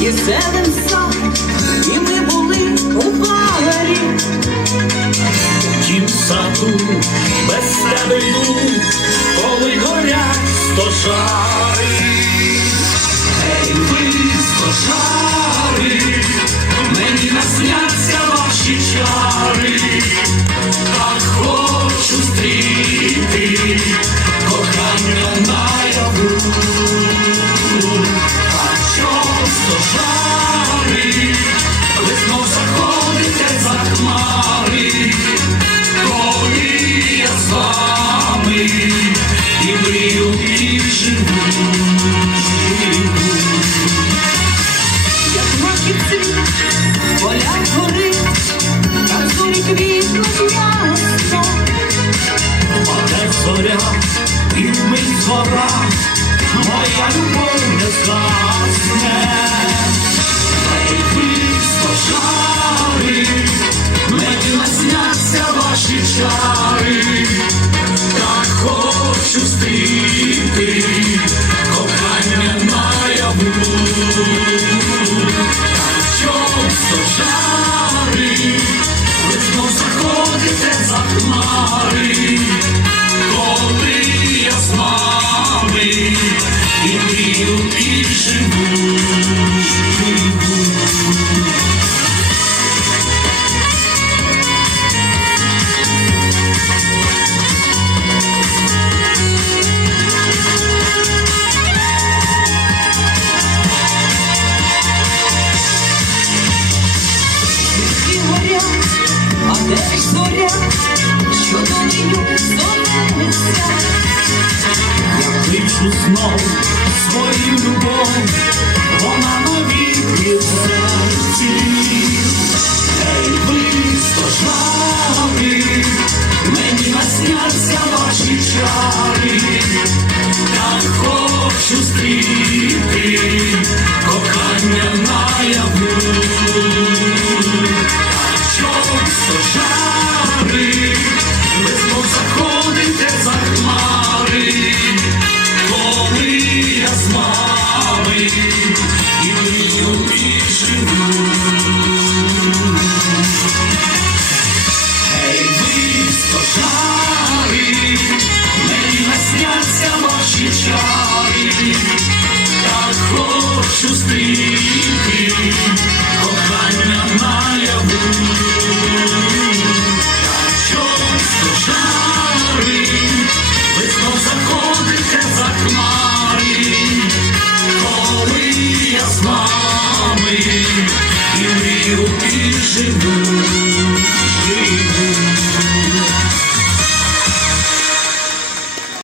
і зелен сад, і ми були у парі. Тім саду без тебе йду, коли горять стожари. Ей, ви стожари, зоря, і вмить згора, моя любов не згасне. Ви стожари, мені насняться ваші чари, що долею зоветься? Я кличу знов свою любов, вона навіки в серці. Ей, ви стожари, мені ваші чари, так хочу стріти кохання наяву. Я з